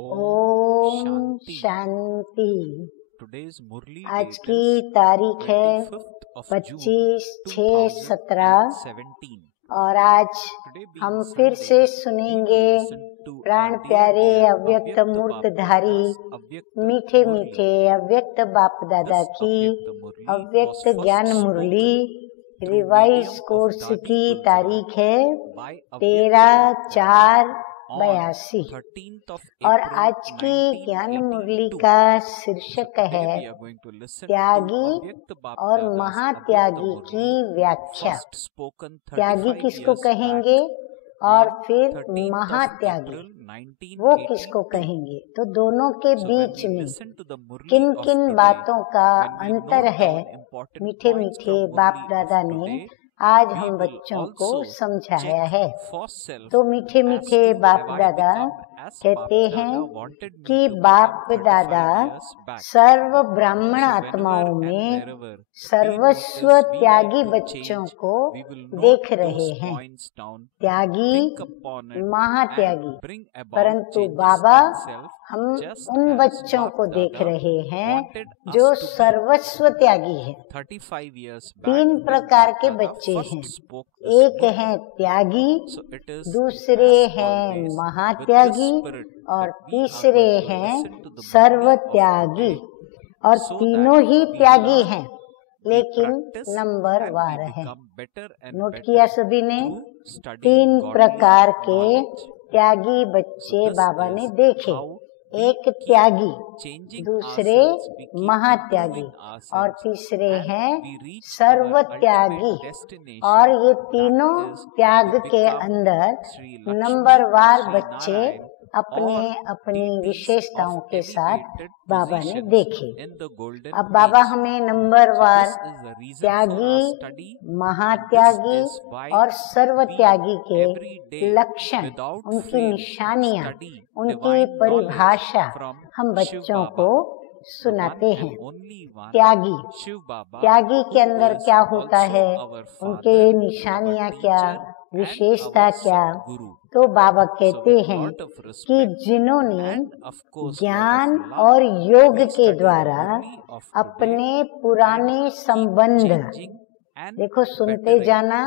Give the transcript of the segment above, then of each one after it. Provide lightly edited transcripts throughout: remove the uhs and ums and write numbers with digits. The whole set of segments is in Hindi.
ओम शांति। आज की तारीख है 25/6/17 और आज हम फिर से सुनेंगे प्राण प्यारे अव्यक्त मूर्तधारी मीठे मीठे अव्यक्त बाप दादा की अव्यक्त ज्ञान मुरली। रिवाइज कोर्स की तारीख है 13/4/82 और आज की ज्ञान मुरली का शीर्षक है त्यागी और महात्यागी की व्याख्या। त्यागी किसको कहेंगे और फिर महात्यागी वो किसको कहेंगे, तो दोनों के बीच में किन किन बातों का अंतर है मीठे मीठे बाप दादा ने आज हम बच्चों को समझाया है। तो मीठे मीठे बाप दादा कहते हैं कि बाप दादा सर्व ब्राह्मण आत्माओं में सर्वस्व त्यागी बच्चों को देख रहे हैं, त्यागी महात्यागी। परंतु बाबा हम उन बच्चों को देख रहे हैं जो सर्वस्व त्यागी है। 3 प्रकार के बच्चे हैं, एक है त्यागी, दूसरे हैं महात्यागी और तीसरे हैं सर्व त्यागी। और तीनों ही त्यागी हैं लेकिन नंबर वार है। नोट किया सभी ने? 3 प्रकार के त्यागी बच्चे बाबा ने देखे, एक त्यागी, दूसरे महात्यागी और तीसरे हैं सर्व त्यागी। और ये तीनों त्याग के अंदर नंबरवार बच्चे अपने अपनी विशेषताओं के साथ बाबा ने देखे। अब बाबा हमें नंबरवार त्यागी, महात्यागी और सर्व त्यागी के लक्षण, उनकी निशानियां, उनकी परिभाषा हम बच्चों को सुनाते हैं। त्यागी, त्यागी के अंदर क्या होता है, उनके निशानियां क्या, विशेषता क्या। तो बाबा कहते हैं कि जिन्होंने ज्ञान और योग के द्वारा अपने पुराने संबंध, देखो सुनते जाना,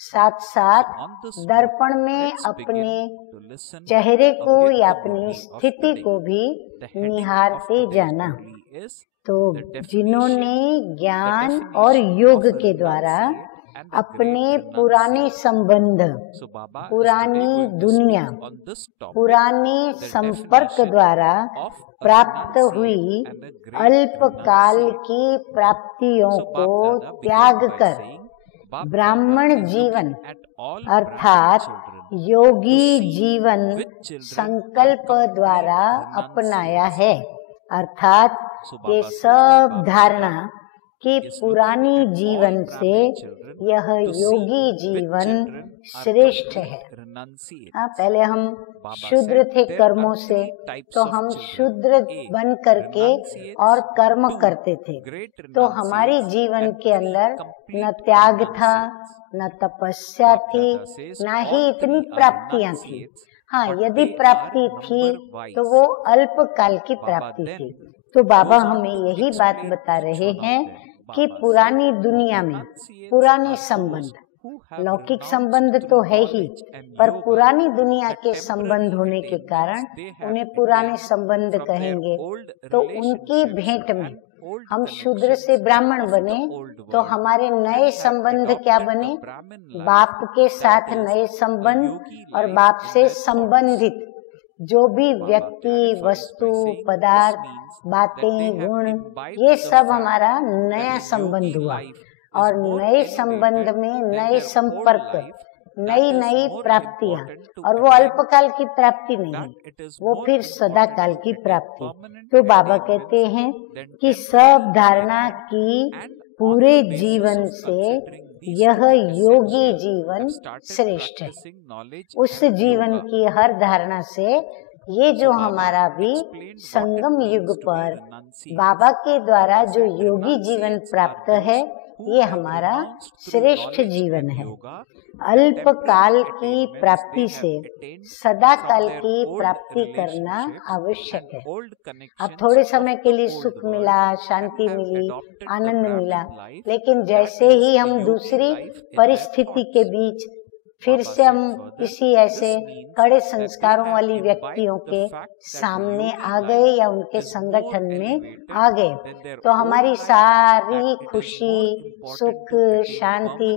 साथ साथ दर्पण में अपने चेहरे को या अपनी स्थिति को भी निहारते जाना। तो जिन्होंने ज्ञान और योग के द्वारा अपने पुराने संबंध, पुरानी दुनिया, पुराने संपर्क द्वारा प्राप्त हुई अल्पकाल की प्राप्तियों को त्याग कर ब्राह्मण जीवन अर्थात योगी जीवन संकल्प द्वारा अपनाया है। अर्थात ये सब धारणा कि पुरानी जीवन से यह योगी जीवन श्रेष्ठ है। पहले हम शूद्र थे कर्मों से, तो हम शूद्र बन करके और कर्म करते थे, तो हमारी जीवन के अंदर न त्याग था, न तपस्या थी, न ही इतनी प्राप्तियां थी। हाँ, यदि प्राप्ति थी तो वो अल्पकाल की प्राप्ति थी। तो बाबा हमें यही बात बता रहे हैं कि पुरानी दुनिया में पुराने संबंध, लौकिक संबंध तो है ही, पर पुरानी दुनिया के संबंध होने के कारण उन्हें पुराने संबंध कहेंगे। तो उनकी भेंट में हम शूद्र से ब्राह्मण बने तो हमारे नए संबंध क्या बने, बाप के साथ नए संबंध और बाप से संबंधित जो भी व्यक्ति, वस्तु, पदार्थ, बातें, गुण, ये सब हमारा नया संबंध हुआ। और नए संबंध में नए संपर्क, नई नई प्राप्तियां, और वो अल्पकाल की प्राप्ति नहीं है, वो फिर सदा काल की प्राप्ति। तो बाबा कहते हैं कि सब धारणा की पूरे जीवन से यह योगी जीवन श्रेष्ठ है। उस जीवन की हर धारणा से ये जो हमारा भी संगम युग पर बाबा के द्वारा जो योगी जीवन प्राप्त है, ये हमारा श्रेष्ठ जीवन है। अल्प काल की प्राप्ति से सदा काल की प्राप्ति करना आवश्यक है। अब थोड़े समय के लिए सुख मिला, शांति मिली, आनंद मिला, लेकिन जैसे ही हम दूसरी परिस्थिति के बीच फिर से हम इसी ऐसे कड़े संस्कारों वाली व्यक्तियों के सामने आ गए या उनके संगठन में आ गए, तो हमारी सारी खुशी, सुख, शांति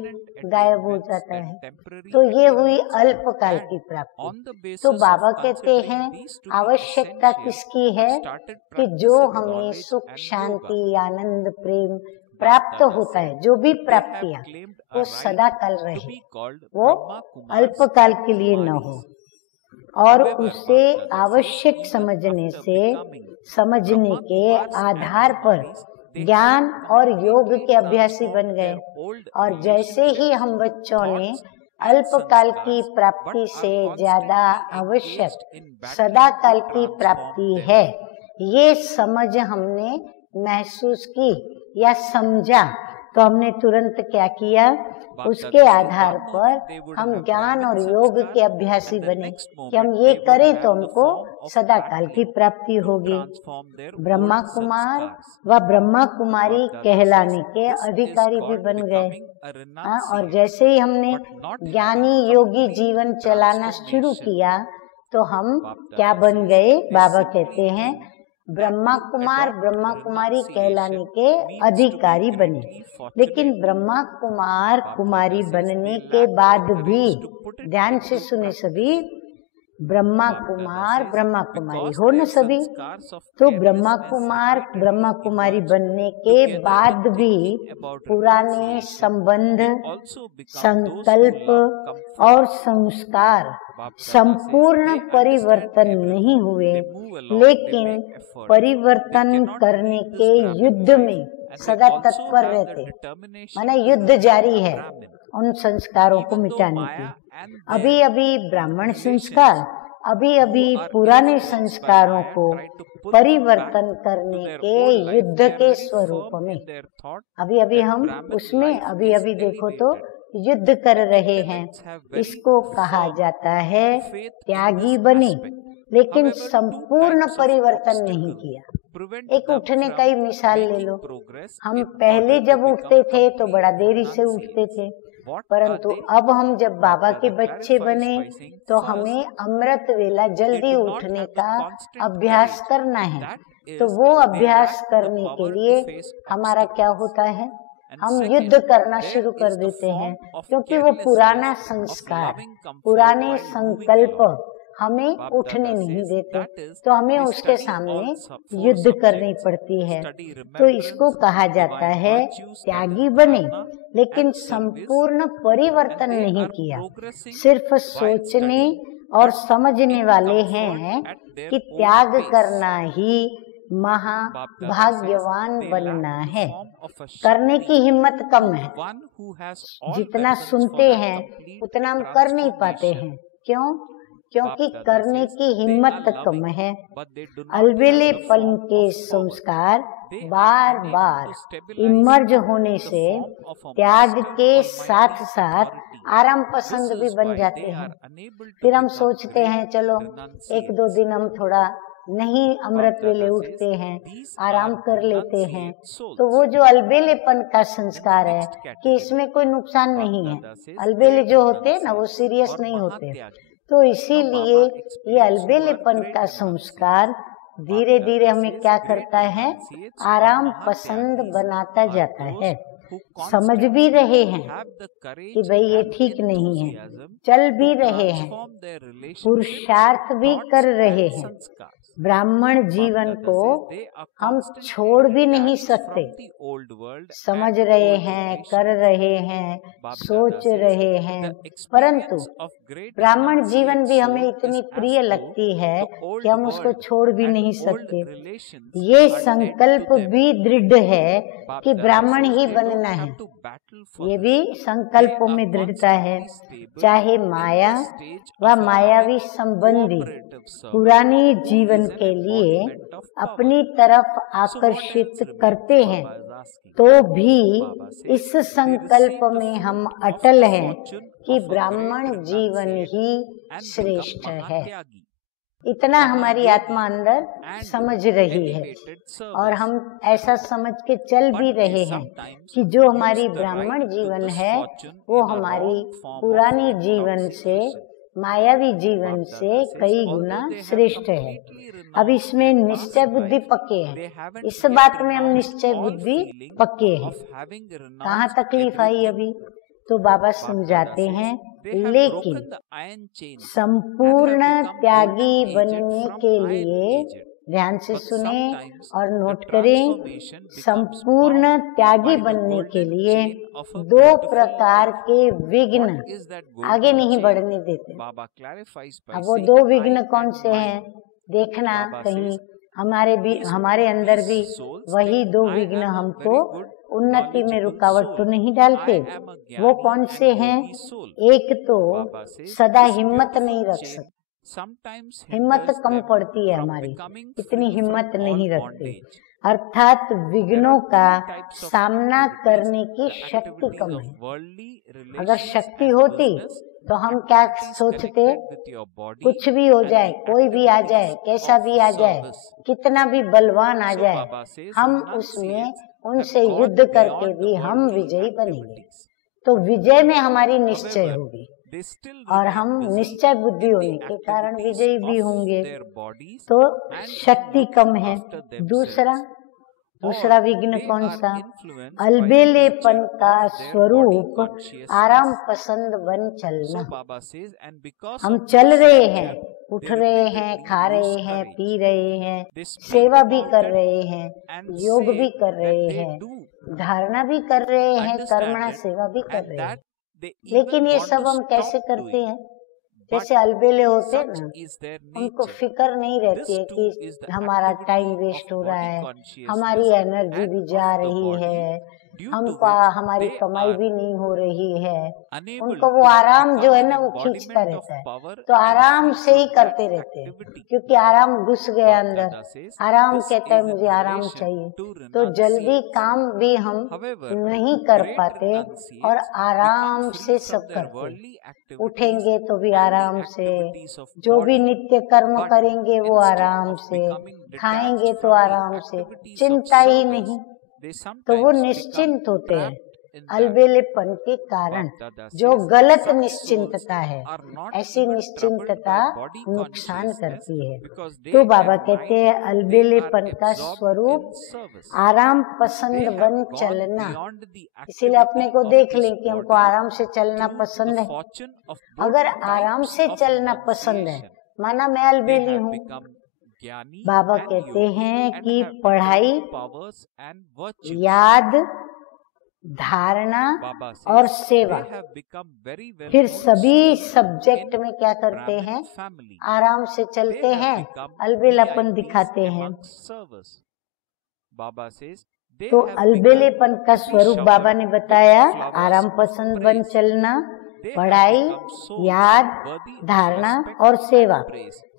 गायब हो जाता है। तो ये हुई अल्पकाल की प्राप्ति। तो बाबा कहते हैं आवश्यकता किसकी है कि जो हमें सुख, शांति, आनंद, प्रेम प्राप्त होता है, जो भी प्राप्तियां वो सदा काल रहे, वो अल्पकाल के लिए न हो। और उसे आवश्यक समझने के आधार पर ज्ञान और योग के अभ्यासी बन गए। और जैसे ही हम बच्चों ने अल्पकाल की प्राप्ति से ज्यादा आवश्यक सदा काल की प्राप्ति है, ये समझ हमने महसूस की या समझा, तो हमने तुरंत क्या किया, उसके आधार पर हम ज्ञान और योग के अभ्यासी बने कि हम ये करें तो हमको सदा काल की प्राप्ति होगी। ब्रह्मा कुमार व ब्रह्मा कुमारी कहलाने के अधिकारी भी बन गए। और जैसे ही हमने ज्ञानी योगी जीवन चलाना शुरू किया तो हम क्या बन गए, बाबा कहते हैं ब्रह्मा कुमार ब्रह्मा कुमारी कहलाने के अधिकारी बने। लेकिन ब्रह्मा कुमार कुमारी बनने के बाद भी, ध्यान से सुने सभी, ब्रह्मा कुमार ब्रह्मा कुमारी हो न सभी, तो ब्रह्मा कुमार ब्रह्मा कुमारी बनने के बाद भी पुराने संबंध, संकल्प और संस्कार संपूर्ण परिवर्तन नहीं हुए, लेकिन परिवर्तन करने के युद्ध में सदा तत्पर रहते, माने युद्ध जारी है उन संस्कारों को मिटाने की। अभी अभी ब्राह्मण संस्कार, अभी अभी पुराने संस्कारों को परिवर्तन करने के युद्ध के स्वरूप में अभी अभी हम उसमें अभी अभी देखो तो युद्ध कर रहे हैं। इसको कहा जाता है त्यागी बने, लेकिन संपूर्ण परिवर्तन नहीं किया। एक उठने का ही मिसाल ले लो, हम पहले जब उठते थे तो बड़ा देरी से उठते थे, परंतु अब हम जब बाबा के बच्चे बने तो हमें अमृत वेला जल्दी उठने का अभ्यास करना है। तो वो अभ्यास करने के लिए हमारा क्या होता है, हम युद्ध करना शुरू कर देते हैं, क्योंकि वो पुराना संस्कार, पुराने संकल्प हमें उठने नहीं देते, तो हमें उसके सामने युद्ध करनी पड़ती है। तो इसको कहा जाता है त्यागी बने, लेकिन संपूर्ण परिवर्तन नहीं किया। सिर्फ सोचने और समझने वाले हैं कि त्याग करना ही महाभाग्यवान बनना है। करने की हिम्मत कम है, जितना सुनते हैं उतना हम कर नहीं पाते हैं। क्यों? क्योंकि करने की हिम्मत कम है। अलबेलेपन के संस्कार बार बार इमर्ज होने से त्याग के साथ साथ आराम पसंद भी बन जाते हैं। फिर हम सोचते हैं चलो एक दो दिन हम थोड़ा नहीं अमृत वेले उठते हैं, आराम कर लेते हैं। तो वो जो अलबेलेपन का संस्कार है कि इसमें कोई नुकसान नहीं है, अलबेले जो होते हैं ना वो सीरियस नहीं होते, तो इसीलिए ये अलबेलेपन का संस्कार धीरे धीरे हमें क्या करता है, आराम पसंद बनाता जाता है। समझ भी रहे हैं कि भाई ये ठीक नहीं है, चल भी रहे हैं, पुरुषार्थ भी कर रहे हैं। ब्राह्मण जीवन को हम छोड़ भी नहीं सकते। समझ रहे हैं, कर रहे हैं, सोच रहे हैं, परंतु ब्राह्मण जीवन भी हमें इतनी प्रिय लगती है कि हम उसको छोड़ भी नहीं सकते। ये संकल्प भी दृढ़ है कि ब्राह्मण ही बनना है, ये भी संकल्पों में दृढ़ता है। चाहे माया व मायावी संबंधी पुरानी जीवन के लिए अपनी तरफ आकर्षित करते हैं, तो भी इस संकल्प में हम अटल हैं कि ब्राह्मण जीवन ही श्रेष्ठ है। इतना हमारी आत्मा अंदर समझ रही है और हम ऐसा समझ के चल भी रहे हैं कि जो हमारी ब्राह्मण जीवन है वो हमारी पुरानी जीवन से, मायावी जीवन से कई गुना श्रेष्ठ है। अब इसमें निश्चय बुद्धि पक्के है, इस बात में हम निश्चय बुद्धि पक्के हैं। कहाँ तकलीफ आई अभी? तो बाबा समझाते हैं, लेकिन संपूर्ण त्यागी बनने के लिए, ध्यान से सुने और नोट करें, संपूर्ण त्यागी बनने के लिए 2 प्रकार के विघ्न आगे नहीं बढ़ने देते। अब वो 2 विघ्न कौन से हैं? देखना कहीं हमारे अंदर भी वही 2 विघ्न हमको उन्नति में रुकावट तो नहीं डालते। वो कौन से हैं? एक तो सदा हिम्मत नहीं रख सकते, हिम्मत कम पड़ती है हमारी, इतनी हिम्मत नहीं रखते, अर्थात विघ्नों का सामना करने की शक्ति कम है। अगर शक्ति होती तो हम क्या सोचते? कुछ भी हो जाए, कोई भी आ जाए, कैसा भी आ जाए, कितना भी बलवान आ जाए, हम उसमें उनसे युद्ध करके भी हम विजयी बनेंगे। तो विजय में हमारी निश्चय होगी और हम निश्चय बुद्धि होने के कारण विजयी भी होंगे। तो शक्ति कम है। दूसरा विघ्न कौन सा? अलबेलेपन का स्वरूप आराम पसंद बन चलना। हम चल रहे हैं, उठ रहे हैं, खा रहे हैं, पी रहे हैं, सेवा भी कर रहे हैं, योग भी कर रहे हैं, धारणा भी कर रहे हैं, कर्मणा सेवा भी कर रहे हैं। लेकिन ये सब हम कैसे करते हैं? जैसे अलबेले होते हैं ना, उनको फिक्र नहीं रहती है कि हमारा टाइम वेस्ट हो रहा है, हमारी एनर्जी भी जा रही है, हमको हमारी कमाई भी नहीं हो रही है। उनको वो आराम जो है ना वो खींचता रहता है, तो आराम से ही करते रहते हैं, क्योंकि आराम घुस गया अंदर। आराम कहता है मुझे आराम चाहिए, तो जल्दी काम भी हम नहीं कर पाते और आराम से सब करते। उठेंगे तो भी आराम से, जो भी नित्य कर्म करेंगे वो आराम से, खाएंगे तो आराम से, चिंता ही नहीं। तो वो निश्चिंत होते हैं। अलबेलेपन के कारण जो गलत निश्चिंतता है, ऐसी निश्चिंतता नुकसान करती है। तो बाबा कहते हैं अलबेलेपन का स्वरूप आराम पसंद बन चलना। इसीलिए अपने को देख लें कि हमको आराम से चलना पसंद है। अगर आराम से चलना पसंद है, माना मैं अलबेली हूँ, बाबा कहते हैं कि पढ़ाई, याद, धारणा और सेवा, फिर सभी सब्जेक्ट में क्या करते हैं? आराम से चलते हैं, अलबेलापन दिखाते हैं। तो अलबेलेपन का स्वरूप बाबा ने बताया, आराम पसंद बन चलना, पढ़ाई, याद, धारणा और सेवा,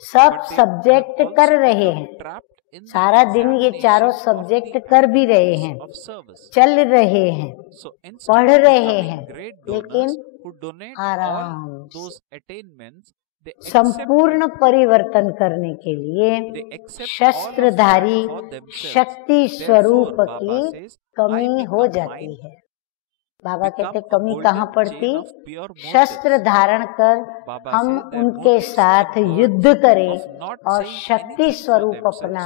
सब सब्जेक्ट कर रहे हैं। सारा दिन ये चारों सब्जेक्ट कर भी रहे हैं, चल रहे हैं, पढ़ रहे हैं, लेकिन आराम। संपूर्ण परिवर्तन करने के लिए शस्त्रधारी शक्ति स्वरूप की कमी हो जाती है। बाबा कहते कमी कहाँ पड़ती? शस्त्र धारण कर हम उनके साथ युद्ध करें और शक्ति स्वरूप अपना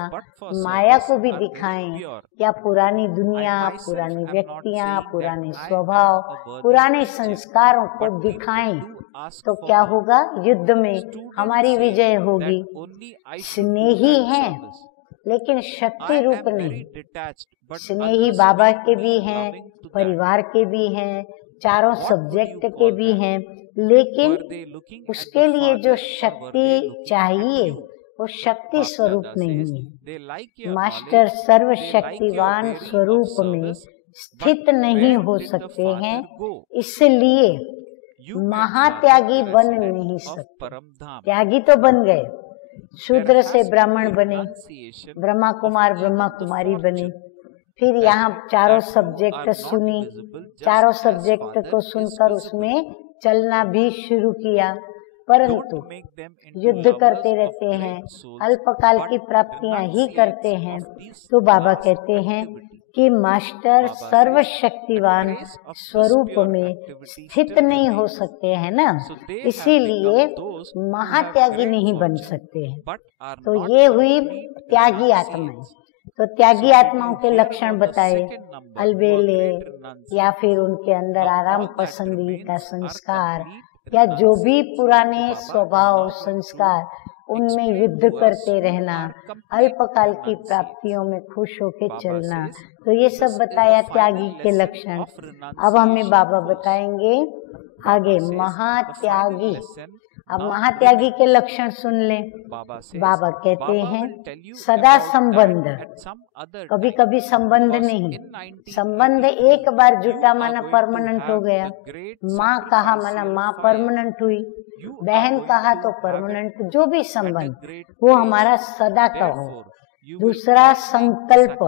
माया को भी दिखाएं, या पुरानी दुनिया, पुरानी व्यक्तियां, पुराने स्वभाव, पुराने संस्कारों को दिखाएं, तो क्या होगा? युद्ध में हमारी विजय होगी। स्नेही हैं लेकिन शक्ति रूप नहीं। स्नेही बाबा के भी हैं, परिवार के भी हैं, चारों सब्जेक्ट के भी हैं, लेकिन उसके लिए जो शक्ति चाहिए वो शक्ति स्वरूप नहीं है। मास्टर सर्वशक्तिवान स्वरूप में स्थित नहीं हो सकते हैं, इसलिए महात्यागी बन नहीं सकते। त्यागी तो बन गए, शूद्र से ब्राह्मण बने, ब्रह्मा कुमार ब्रह्मा कुमारी बने, फिर यहाँ चारों सब्जेक्ट सुनी, चारों सब्जेक्ट को सुनकर उसमें चलना भी शुरू किया, परंतु युद्ध करते रहते हैं, अल्पकाल की प्राप्तियां ही करते हैं। तो बाबा कहते हैं कि मास्टर सर्वशक्तिवान स्वरूप में स्थित नहीं हो सकते हैं ना, इसीलिए महात्यागी नहीं बन सकते हैं। तो ये हुई त्यागी आत्माएं। तो त्यागी आत्माओं के लक्षण बताए, अलबेले या फिर उनके अंदर आराम पसंदी का संस्कार या जो भी पुराने स्वभाव संस्कार, उनमें युद्ध करते रहना, अल्पकाल की प्राप्तियों में खुश होकर चलना, तो ये सब बताया त्यागी के लक्षण। अब हमें बाबा बताएंगे आगे महात्यागी। अब महात्यागी के लक्षण सुन लें। बाबा कहते हैं सदा संबंध, कभी कभी संबंध नहीं, संबंध एक बार जुटा माना परमानेंट हो गया, माँ कहा माना माँ परमानेंट हुई, बहन कहा तो परमानेंट, जो भी संबंध वो हमारा सदा का हो। दूसरा संकल्प,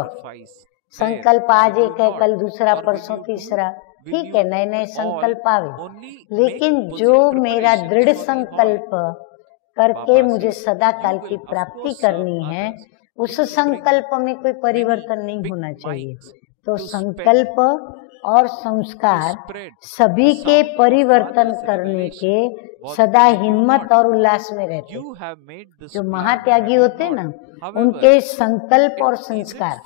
संकल्प आज एक है, कल दूसरा, परसों तीसरा, ठीक है, नए नए संकल्प आवे, लेकिन जो मेरा दृढ़ संकल्प करके मुझे सदा काल की प्राप्ति करनी है, उस संकल्प में कोई परिवर्तन नहीं होना चाहिए। तो संकल्प और संस्कार सभी के परिवर्तन करने के सदा हिम्मत और उल्लास में रहते। जो महात्यागी होते ना, उनके संकल्प और संस्कार,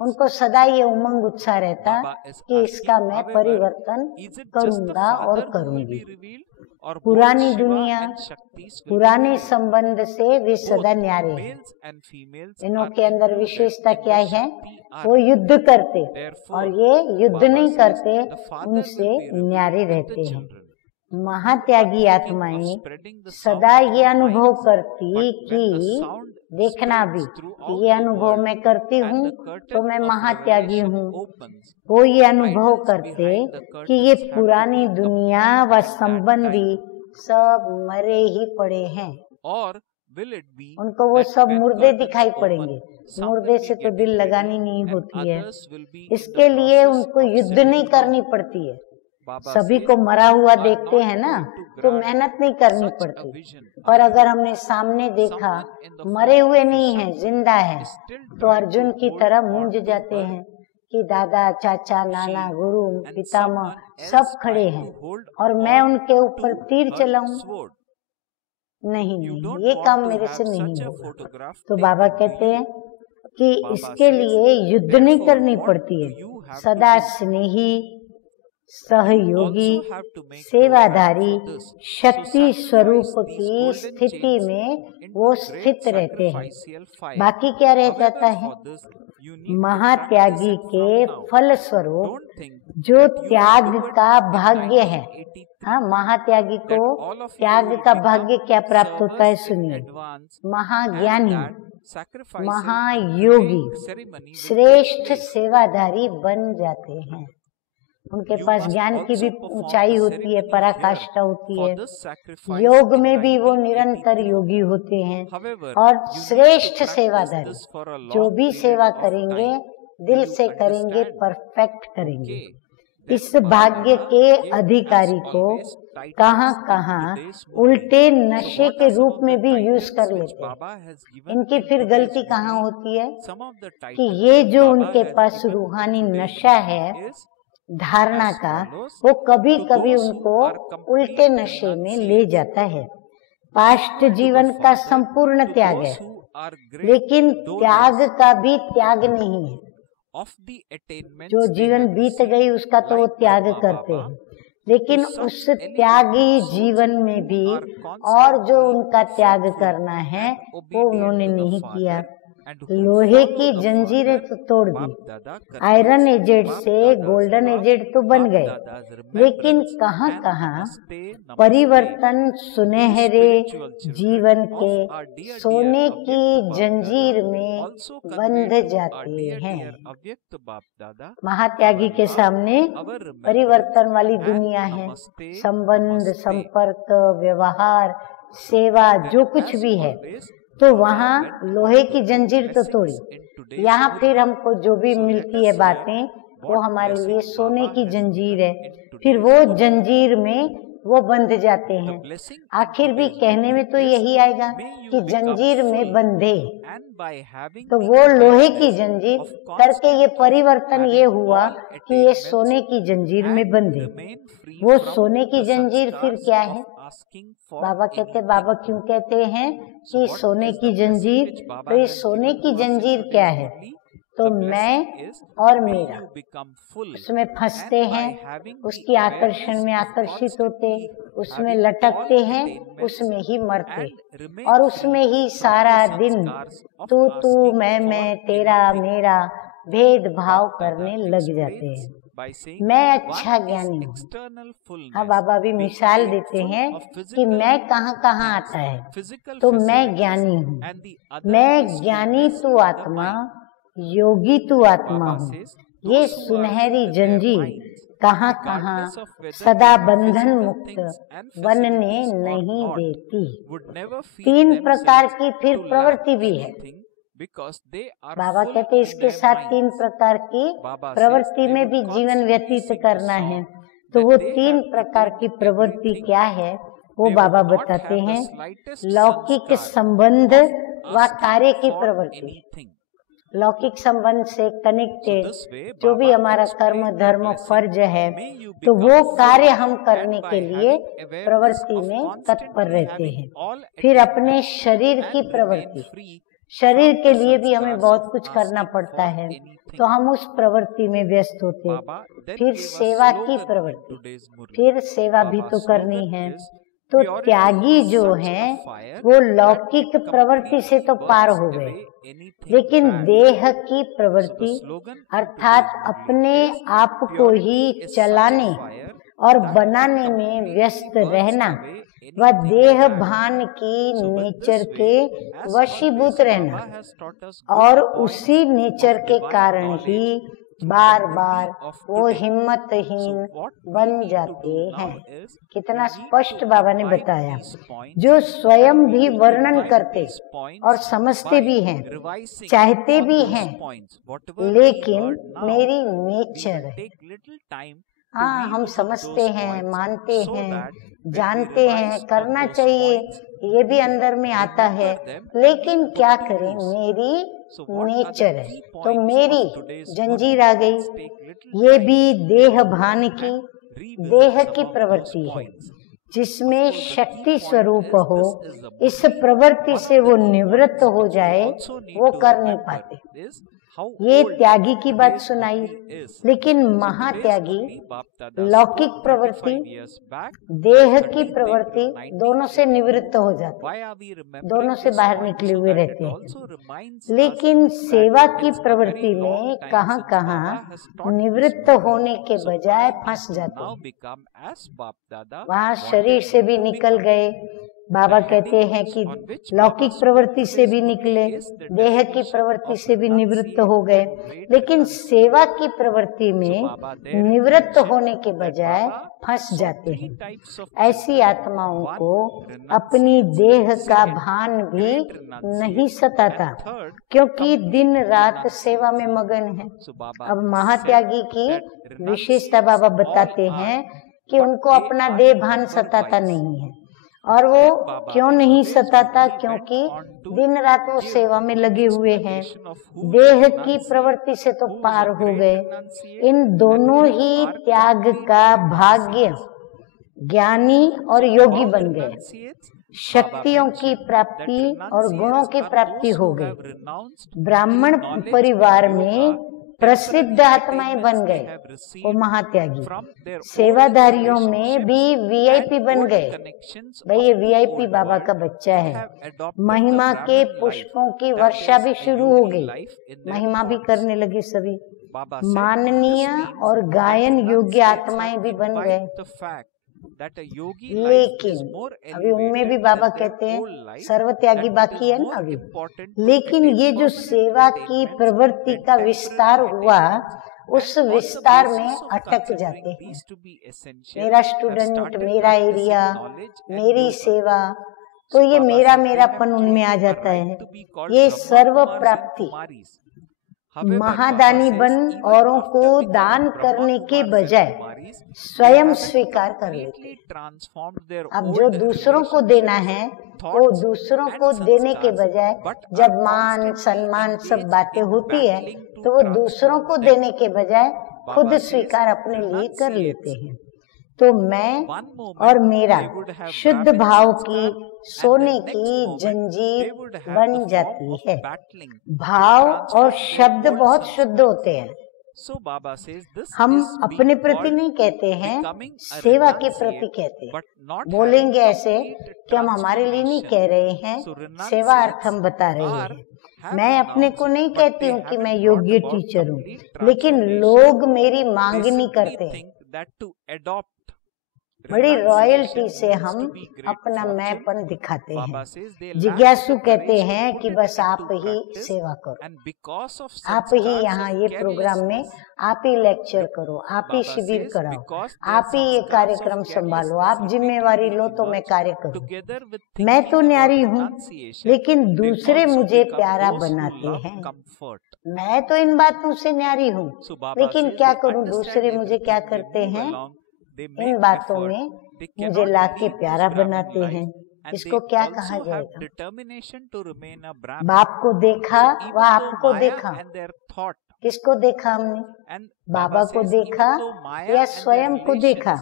उनको सदा ये उमंग उत्साह रहता कि इसका मैं परिवर्तन करूंगा और करूंगी। पुरानी दुनिया, पुराने संबंध से वे सदा न्यारे हैं। इनों के अंदर विशेषता क्या है? वो युद्ध करते, और ये युद्ध नहीं करते, उनसे न्यारे रहते हैं। महात्यागी आत्माएं सदा ये अनुभव करती कि देखना भी, ये अनुभव मैं करती हूँ तो मैं महात्यागी हूँ। वो ये अनुभव करते कि ये पुरानी दुनिया व संबंधी सब मरे ही पड़े हैं, और उनको वो सब मुर्दे दिखाई पड़ेंगे। मुर्दे से तो दिल लगानी नहीं होती है, इसके लिए उनको युद्ध नहीं करनी पड़ती है। सभी को मरा हुआ देखते हैं ना, तो मेहनत नहीं करनी पड़ती। और अगर हमने सामने देखा मरे हुए नहीं है, जिंदा है, तो अर्जुन की तरह मूंझ जाते हैं कि दादा, चाचा, नाना, गुरु, पितामह सब खड़े हैं और मैं उनके ऊपर तीर चलाऊं? नहीं, ये काम मेरे से नहीं होगा। तो बाबा कहते हैं कि इसके लिए युद्ध नहीं करनी पड़ती है, सदा स्नेही, सहयोगी, सेवाधारी, शक्ति स्वरूप की स्थिति में वो स्थित रहते हैं। बाकी क्या रह जाता है? महात्यागी के फल स्वरूप जो त्याग का भाग्य है। हाँ, महात्यागी को त्याग का भाग्य क्या प्राप्त होता है? सुनिए, महाज्ञानी, महायोगी, श्रेष्ठ सेवाधारी बन जाते हैं। उनके पास ज्ञान की भी ऊंचाई होती है, पराकाष्ठा होती है। योग में भी वो निरंतर योगी होते हैं और श्रेष्ठ सेवादारी, जो भी सेवा करेंगे दिल से करेंगे, परफेक्ट करेंगे। इस भाग्य के अधिकारी को कहाँ कहाँ उल्टे नशे के रूप में भी यूज कर लेते हैं। इनकी फिर गलती कहाँ होती है कि ये जो उनके पास रूहानी नशा है धारणा का, वो कभी कभी उनको उल्टे नशे में ले जाता है। पास्ट जीवन का संपूर्ण त्याग है, लेकिन त्याग का भी त्याग नहीं है। जो जीवन बीत गई उसका तो वो त्याग करते हैं, लेकिन उस त्यागी जीवन में भी और जो उनका त्याग करना है वो उन्होंने नहीं किया। लोहे की जंजीरें तो तोड़ दी, आयरन एजेड से गोल्डन एजेड तो बन गए, लेकिन कहाँ कहाँ परिवर्तन सुनहरे जीवन के सोने की जंजीर में बंध जाते हैं। महात्यागी के सामने परिवर्तन वाली दुनिया है। संबंध, संपर्क, व्यवहार, सेवा जो कुछ भी है, तो वहाँ लोहे की जंजीर तो तोड़ी, यहाँ फिर हमको जो भी मिलती है बातें वो हमारे लिए सोने की जंजीर है। फिर वो जंजीर में वो बंध जाते हैं। आखिर भी कहने में तो यही आएगा कि जंजीर में बंधे, तो वो लोहे की जंजीर करके ये परिवर्तन ये हुआ कि ये सोने की जंजीर में बंधे। वो सोने की जंजीर फिर क्या है? बाबा कहते, बाबा क्यों कहते हैं कि सोने की जंजीर? तो ये सोने की जंजीर क्या है? तो मैं और मेरा उसमें फंसते हैं, उसकी आकर्षण में आकर्षित होते, उसमें लटकते हैं, उसमें ही मरते और उसमें ही सारा दिन तू मैं तेरा मेरा भेदभाव करने लग जाते हैं। मैं अच्छा ज्ञानी हूँ। हाँ, बाबा भी मिसाल देते हैं कि मैं कहाँ आता है, तो मैं ज्ञानी हूँ। मैं ज्ञानी तू आत्मा, योगी तू आत्मा हूँ। ये सुनहरी जंजीर कहाँ सदा बंधन मुक्त बनने नहीं देती। 3 प्रकार की फिर प्रवृत्ति भी है। बाबा कहते इसके साथ 3 प्रकार की प्रवृत्ति में भी जीवन व्यतीत करना है। तो वो 3 प्रकार की प्रवृत्ति क्या है वो बाबा बताते हैं। लौकिक संबंध व कार्य की प्रवृत्ति, लौकिक संबंध से कनेक्टेड जो भी हमारा कर्म धर्म फर्ज है, तो वो कार्य हम करने के लिए प्रवृत्ति में तत्पर रहते हैं। फिर अपने शरीर की प्रवृत्ति, शरीर के लिए भी हमें बहुत कुछ करना पड़ता है, तो हम उस प्रवृत्ति में व्यस्त होते। फिर सेवा की प्रवृत्ति, फिर सेवा भी तो करनी है। तो त्यागी जो हैं वो लौकिक प्रवृत्ति से तो पार हो गए, लेकिन देह की प्रवृत्ति अर्थात अपने आप को ही चलाने और बनाने में व्यस्त रहना व देह भान की नेचर के वशीभूत रहना, और उसी नेचर के कारण ही बार बार वो हिम्मतहीन बन जाते हैं। कितना स्पष्ट बाबा ने बताया, जो स्वयं भी वर्णन करते और समझते भी हैं, चाहते भी हैं, लेकिन मेरी नेचर है। हाँ, हम समझते हैं, मानते हैं, जानते हैं, करना चाहिए, ये भी अंदर में आता है, लेकिन क्या करें, मेरी नेचर है। तो मेरी जंजीर आ गई। ये भी देह भान की, देह की प्रवृत्ति है, जिसमें शक्ति स्वरूप हो। इस प्रवृत्ति से वो निवृत्त हो जाए, वो कर नहीं पाते। ये त्यागी की बात सुनाई, लेकिन महात्यागी लौकिक प्रवृत्ति, देह की प्रवृत्ति दोनों से निवृत्त हो जाते, दोनों से बाहर निकले हुए रहते हैं। लेकिन सेवा की प्रवृत्ति में कहाँ निवृत्त होने के बजाय फंस जाते हैं। वहाँ शरीर से भी निकल गए। बाबा कहते हैं कि लौकिक प्रवृत्ति से भी निकले, देह की प्रवृत्ति से भी निवृत्त हो गए, लेकिन सेवा की प्रवृत्ति में निवृत्त होने के बजाय फंस जाते हैं। ऐसी आत्माओं को अपनी देह का भान भी नहीं सताता, क्योंकि दिन रात सेवा में मगन है। अब महात्यागी की विशेषता बाबा बताते हैं कि उनको अपना देह भान सताता नहीं है। और वो क्यों नहीं सताता? क्योंकि दिन रात वो सेवा में लगे हुए हैं, देह की प्रवृत्ति से तो पार हो गए। इन दोनों ही त्याग का भाग्य ज्ञानी और योगी बन गए। शक्तियों की प्राप्ति और गुणों की प्राप्ति हो गई। ब्राह्मण परिवार में प्रसिद्ध आत्माएं बन गए वो महात्यागी। सेवादारियों में भी वीआईपी बन गए। भाई ये वीआईपी बाबा का बच्चा है। महिमा के पुष्पों की वर्षा भी शुरू हो गई, महिमा भी करने लगे सभी। माननीय और गायन योग्य आत्माएं भी बन गए। लेकिन अभी उनमें भी बाबा कहते हैं सर्वत्यागी बाकी है ना अभी। लेकिन ये जो सेवा की प्रवृत्ति का विस्तार हुआ, उस विस्तार में अटक जाते हैं। मेरा स्टूडेंट, मेरा एरिया, मेरी सेवा, तो ये मेरा मेरापन उनमें आ जाता है। ये सर्व प्राप्ति महादानी बन औरों को दान करने के बजाय स्वयं स्वीकार कर लेते। अब जो दूसरों को देना है वो दूसरों को देने के बजाय जब मान सम्मान सब बातें होती है तो वो दूसरों को देने के बजाय खुद स्वीकार अपने लिए कर लेते हैं। तो मैं और मेरा शुद्ध भाव की सोने की जंजीर बन जाती है। भाव और शब्द बहुत शुद्ध होते हैं। हम अपने प्रति नहीं कहते हैं, सेवा के प्रति कहते हैं। बोलेंगे ऐसे कि हम हमारे लिए नहीं कह रहे हैं, सेवा अर्थ हम बता रहे हैं। मैं अपने को नहीं कहती हूँ कि मैं योग्य टीचर हूँ, लेकिन लोग मेरी मांगनी करते हैं। बड़ी रॉयल्टी से हम अपना मैंपन दिखाते हैं। जिज्ञासु कहते हैं कि बस आप ही सेवा करो, आप ही यहाँ ये प्रोग्राम में आप ही लेक्चर करो, आप ही शिविर कराओ, आप ही ये कार्यक्रम संभालो, आप जिम्मेवारी लो तो मैं कार्य करूँ। मैं तो न्यारी हूँ, लेकिन दूसरे मुझे प्यारा बनाते हैं। मैं तो इन बातों से न्यारी हूँ, लेकिन क्या करूँ, दूसरे मुझे क्या करते हैं, इन बातों में मुझे लाके प्यारा बनाते हैं। इसको क्या कहा जाएगा? बाप को देखा व आपको देखा। किसको देखा हमने? बाबा को देखा या स्वयं को देखा?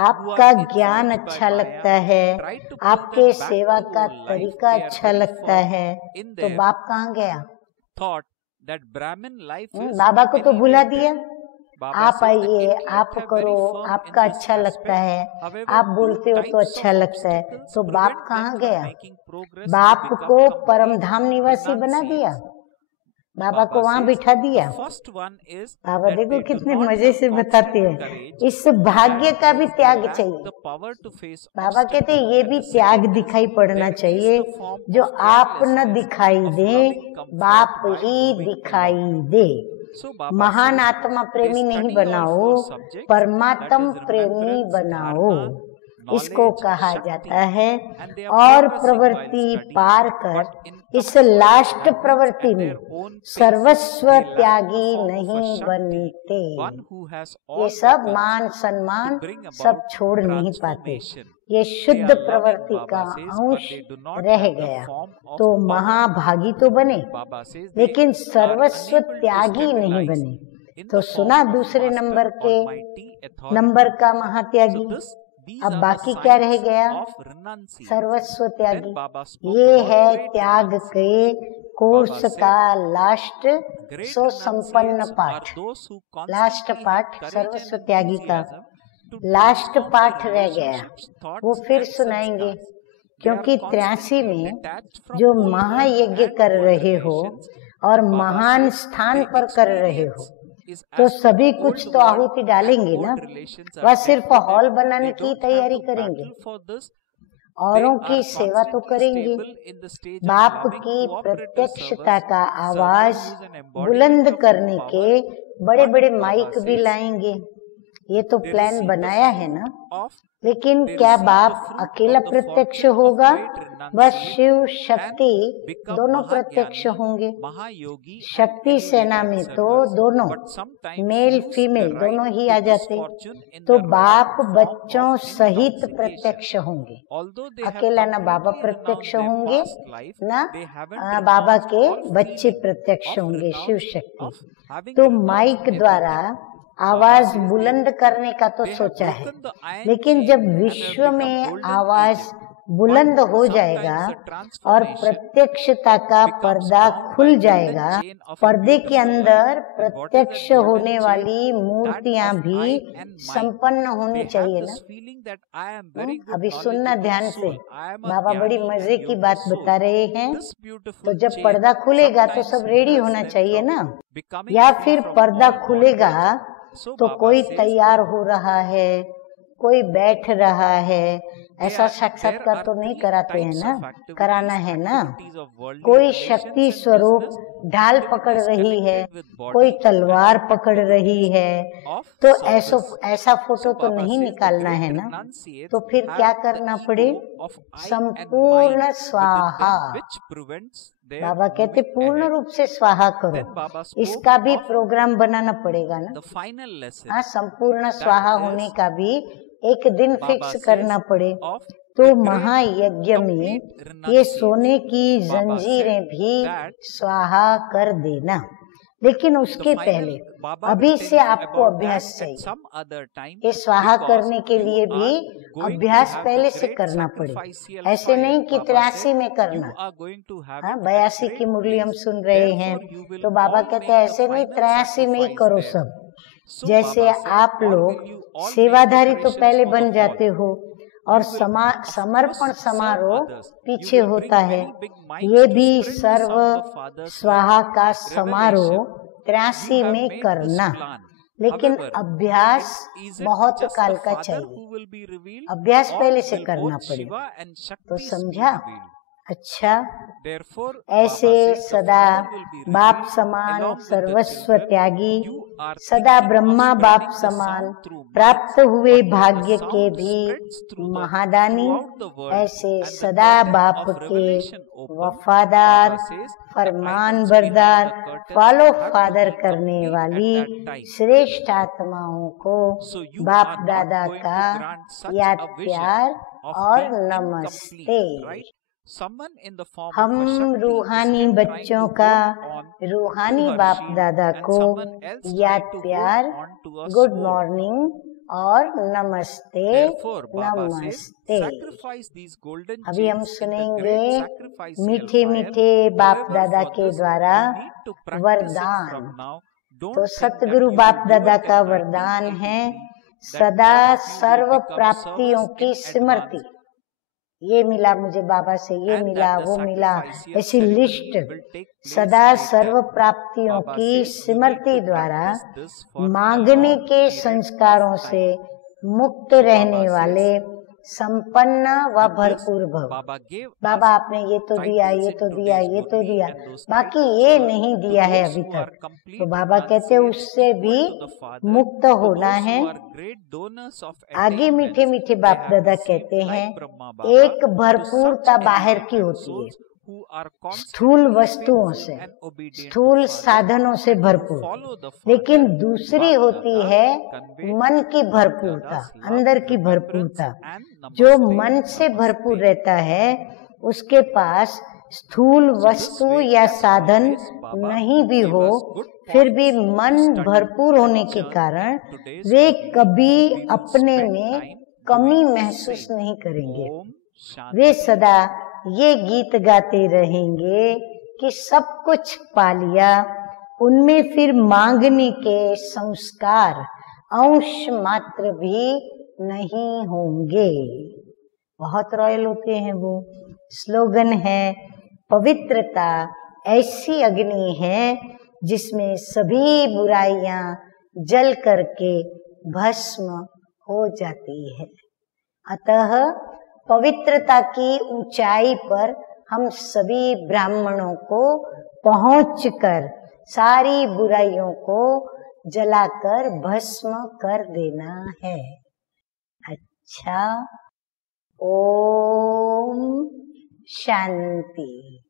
आपका ज्ञान अच्छा लगता है, आपके सेवा का तरीका अच्छा लगता है, तो बाप कहाँ गया? बाबा को तो भुला दिया। आप आइए, आप करो, आपका अच्छा लगता है, आप बोलते हो तो अच्छा लगता है, तो बाप कहाँ गया? बाप को परम धाम निवासी बना दिया, बाबा को वहाँ बिठा दिया। बाबा देखो कितने मजे से बताते हैं। इस भाग्य का भी त्याग चाहिए। बाबा कहते हैं ये भी त्याग दिखाई पड़ना चाहिए। जो आप न दिखाई दे, बाप ही दिखाई दे। महान आत्मा प्रेमी नहीं बनाओ, परमात्म प्रेमी बनाओ, इसको कहा जाता है। और प्रवृत्ति पार कर इस लास्ट प्रवृत्ति में सर्वस्व त्यागी नहीं बनते। ये सब मान सम्मान सब छोड़ नहीं पाते। ये शुद्ध प्रवृत्ति का अंश रह गया तो महाभागी तो बने, लेकिन सर्वस्व त्यागी नहीं बने। तो सुना दूसरे नंबर का महात्यागी। अब बाकी क्या रह गया? सर्वस्व त्यागी। ये है त्याग के कोर्स का लास्ट संपन्न पाठ। लास्ट पाठ सर्वस्व त्यागी का लास्ट पाठ रह गया, वो फिर सुनाएंगे। क्योंकि 83 में जो महायज्ञ कर रहे हो और महान स्थान पर कर रहे हो, तो सभी कुछ तो आहुति डालेंगे ना। वह सिर्फ हॉल बनाने की तैयारी करेंगे, औरों की सेवा तो करेंगे। बाप की प्रत्यक्षता का आवाज बुलंद करने के बड़े बड़े माइक भी लाएंगे। ये तो प्लान बनाया है ना। लेकिन क्या बाप अकेला प्रत्यक्ष होगा? बस शिव शक्ति दोनों प्रत्यक्ष होंगे। शक्ति सेना में तो दोनों मेल फीमेल दोनों ही आ जाते, तो बाप बच्चों सहित प्रत्यक्ष होंगे। अकेला ना बाबा प्रत्यक्ष होंगे ना बाबा के बच्चे प्रत्यक्ष होंगे, शिव शक्ति। तो माइक द्वारा आवाज बुलंद करने का तो सोचा है, लेकिन जब विश्व में आवाज बुलंद हो जाएगा और प्रत्यक्षता का पर्दा खुल जाएगा, पर्दे के अंदर प्रत्यक्ष होने वाली मूर्तियां भी संपन्न होनी चाहिए ना। अभी सुनना ध्यान से, बाबा बड़ी मजे की बात बता रहे हैं। तो जब पर्दा खुलेगा तो सब रेडी होना चाहिए ना, या फिर पर्दा खुलेगा तो कोई तैयार हो रहा है, कोई बैठ रहा है, ऐसा साक्षात्कार तो नहीं कराते हैं ना, कराना है ना। कोई शक्ति स्वरूप ढाल पकड़ रही है, कोई तलवार पकड़ रही है, तो ऐसा फोटो तो नहीं निकालना है ना। तो फिर क्या करना पड़े? संपूर्ण स्वाहा। बाबा कहते पूर्ण रूप से स्वाहा करो। इसका भी प्रोग्राम बनाना पड़ेगा ना। हाँ, संपूर्ण स्वाहा होने का भी एक दिन फिक्स करना पड़े। तो महायज्ञ में ये सोने की जंजीरें भी स्वाहा कर देना। लेकिन उसके पहले अभी से आपको अभ्यास चाहिए। ये स्वाहा करने के लिए भी अभ्यास पहले से करना पड़े। ऐसे नहीं कि 83 में करना। हाँ, 82 की मुरली हम सुन रहे हैं, तो बाबा कहते हैं ऐसे नहीं, 83 में ही करो सब। जैसे आप लोग सेवाधारी तो पहले बन जाते हो और समर्पण समारोह पीछे होता है। ये भी सर्व स्वाहा का समारोह 83 में करना। लेकिन अभ्यास बहुत काल का चाहिए, अभ्यास पहले से करना पड़े। तो समझा? अच्छा, ऐसे सदा बाप समान सर्वस्व त्यागी, सदा ब्रह्मा बाप समान प्राप्त हुए भाग्य के भी महादानी, ऐसे सदा बाप के वफादार फरमान बरदार फॉलो फादर करने वाली श्रेष्ठ आत्माओं को बाप दादा का याद प्यार और नमस्ते। हम रूहानी बच्चों का रूहानी बाप दादा को याद प्यार, गुड मॉर्निंग और नमस्ते नमस्ते। अभी हम सुनेंगे मीठे मीठे बाप दादा के द्वारा वरदान। तो सतगुरु बाप दादा का वरदान है सदा सर्व प्राप्तियों की स्मृति। ये मिला मुझे बाबा से, ये मिला, वो मिला, ऐसी लिस्ट। सदा सर्व प्राप्तियों की स्मृति द्वारा मांगने के संस्कारों से मुक्त रहने वाले संपन्न व भरपूर भव। बाबा आपने ये तो दिया, ये तो दिया, ये तो दिया, बाकी ये नहीं दिया है अभी तक। तो बाबा कहते उससे भी मुक्त होना है। आगे मीठे मीठे बाप दादा कहते हैं एक भरपूरता बाहर की होती है, स्थूल वस्तुओं से, स्थूल साधनों से भरपूर। लेकिन दूसरी होती है मन की भरपूरता, अंदर की भरपूरता। जो मन से भरपूर रहता है उसके पास स्थूल वस्तु या साधन नहीं भी हो, फिर भी मन भरपूर होने के कारण वे कभी अपने में कमी महसूस नहीं करेंगे। वे सदा ये गीत गाते रहेंगे कि सब कुछ पा लिया। उनमें फिर मांगने के संस्कार अंश मात्र भी नहीं होंगे। बहुत रॉयल होते हैं वो। स्लोगन है पवित्रता ऐसी अग्नि है जिसमें सभी बुराइयां जल करके भस्म हो जाती है। अतः पवित्रता की ऊंचाई पर हम सभी ब्राह्मणों को पहुंचकर सारी बुराइयों को जलाकर भस्म कर देना है। अच्छा, ओम शांति।